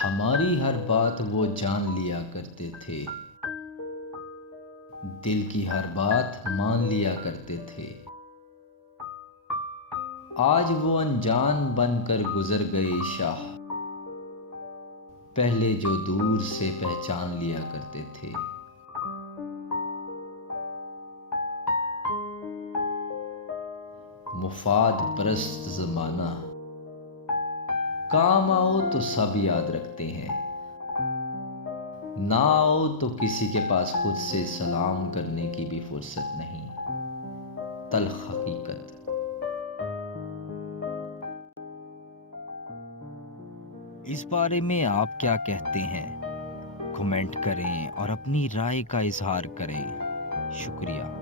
ہماری ہر بات وہ جان لیا کرتے تھے، دل کی ہر بات مان لیا کرتے تھے۔ آج وہ انجان بن کر گزر گئے شاہ، پہلے جو دور سے پہچان لیا کرتے تھے۔ مفاد پرست زمانہ، کام آؤ تو سب یاد رکھتے ہیں، نہ آؤ تو کسی کے پاس خود سے سلام کرنے کی بھی فرصت نہیں۔ تلخ حقیقت۔ اس بارے میں آپ کیا کہتے ہیں؟ کمنٹ کریں اور اپنی رائے کا اظہار کریں۔ شکریہ۔